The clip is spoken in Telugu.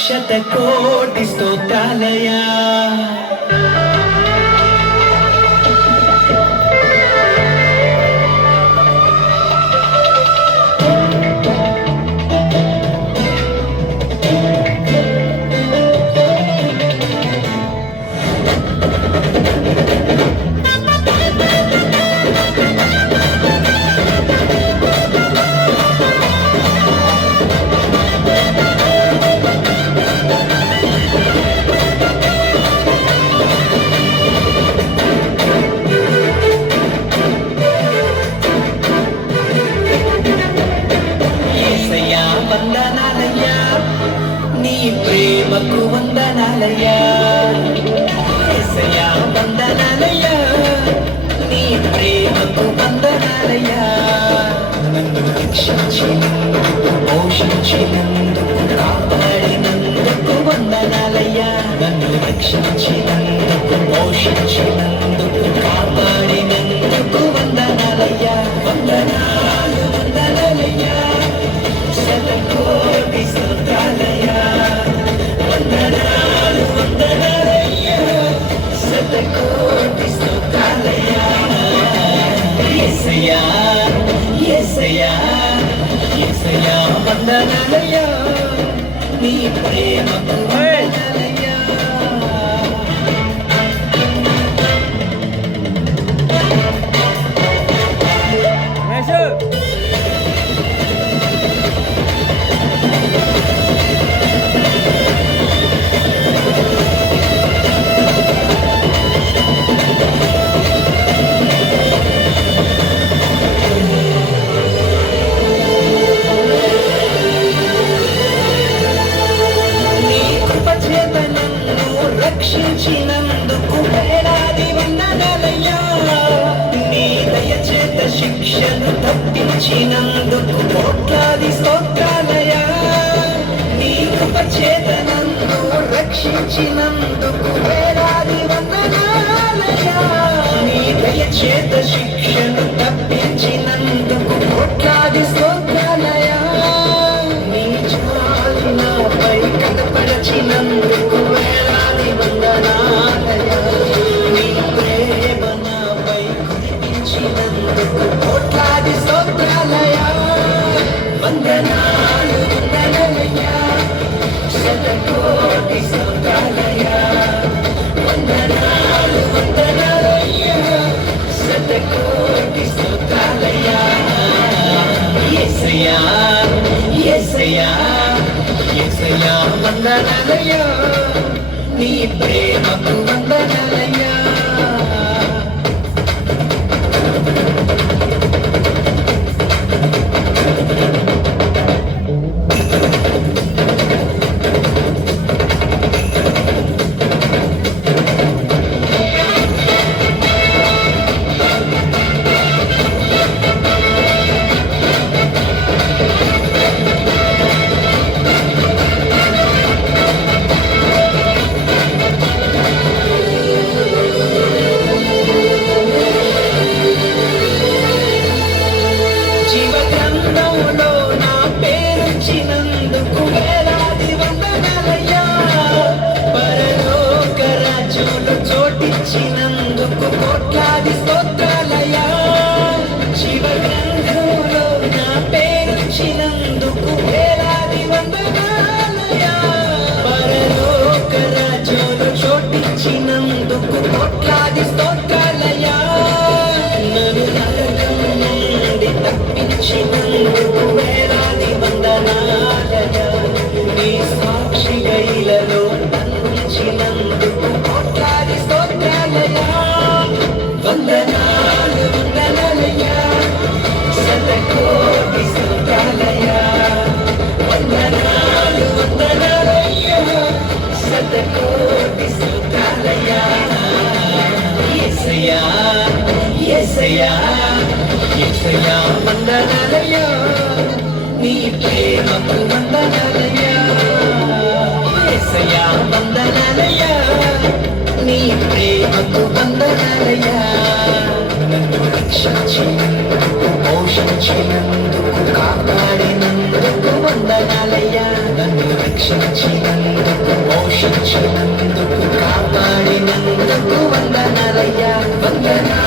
శతకోటి స్తోత్రాలయా. వందనాలయ్యా, నీ ప్రేమకు వందనాలయ్యా. యేసయ్యా వందనాలయ్యా, నీ ప్రేమకు వందనాలయ్యా. నన్ను రక్షించినందుకు, పోషించినందుకు, కాపాడినందుకు వందనాలయ్యా. నన్ను రక్షించినందుకు, పోషించినందుకు, కాపాడినందుకు వందనాలయ్యా. వందనాలు వందనాలయ్యా, శతకోటి స్తోత్రాలయ్యా. వందనాలు వందనాలయ్యా, శతకోటి స్తోత్రాలయ్యా. యేసయ్యా యేసయ్యా యేసయ్యా వందనాలయ్యా, నీ ప్రేమకు వందనాలయ్యా. రక్షించినందుకు వేలాది వందనాలయ్యా. నీ దయచేత శిక్షను తప్పించినందుకు కోట్లాది స్తోత్రాలయ్యా. నీ కృపచేత నన్ను రక్షించినందుకు వేలాది వందనాలయ్యా. నీ దయచేత శిక్షను తప్పించినందుకు కోట్లాది స్తోత్రాలయ్యా. నీ జాలి నాపై కనపరచినందుకు వేలాది వందనాలయ్యా. నీ ప్రేమ నాపై కురిపించినందుకు కోట్లాది స్తోత్రాలయ్యా. వందనాలు వందనాలయ్యా, శతకోటి స్తోత్రాలయ్యా. వందనాలు వందనాలయ్యా, శతకోటి స్తోత్రాలయ్యా. యేసయ్యా యేసయ్యా యేసయ్యా వందనాలయ్యా, నీ ప్రేమకు వందనాలయ్యా. జీవగ్రంథంలో నా పేరుంచినందుకు వేలాది వందనాలయ్యా. పరలోక రాజ్యంలో చోటిచ్చినందుకు కోట్లాది స్తోత్రాలయ్యా. జీవగ్రంథంలో నా పేరుంచినందుకు వేలాది వందనాలయ్యా. పరలోక రాజ్యంలో చోటిచ్చినందుకు కోట్లాది స్తోత్రాలయ్యా. నన్ను నరకం నుండి తప్పించినందుకు వేలాది వందనాలయ్యా. నీ సాక్షిగా ఇలలో ఉంచినందుకు కోట్లాది స్తోత్రాలయ్యా. వందనాలు వందనాలయ్యా, శతకోటి స్తోత్రాలయ్యా. వందనాలు వందనాలయ్యా, శతకోటి స్తోత్రాలయ్యా. యేసయ్యా యేసయ్యా యేసయ్యా వందనాలయ్యా, నీ ప్రేమకు వందనాలయ్యా. యేసయ్యా వందనాలయ్యా, నీ ప్రేమకు వందనాలయ్యా. నన్ను రక్షించినందుకు, పోషించినందుకు, కాపాడినందుకు వందనాలయ్యా. నన్ను రక్షించినందుకు పోషించినందుకు కాపాడినందుకు వందనాలయ్యా వందనా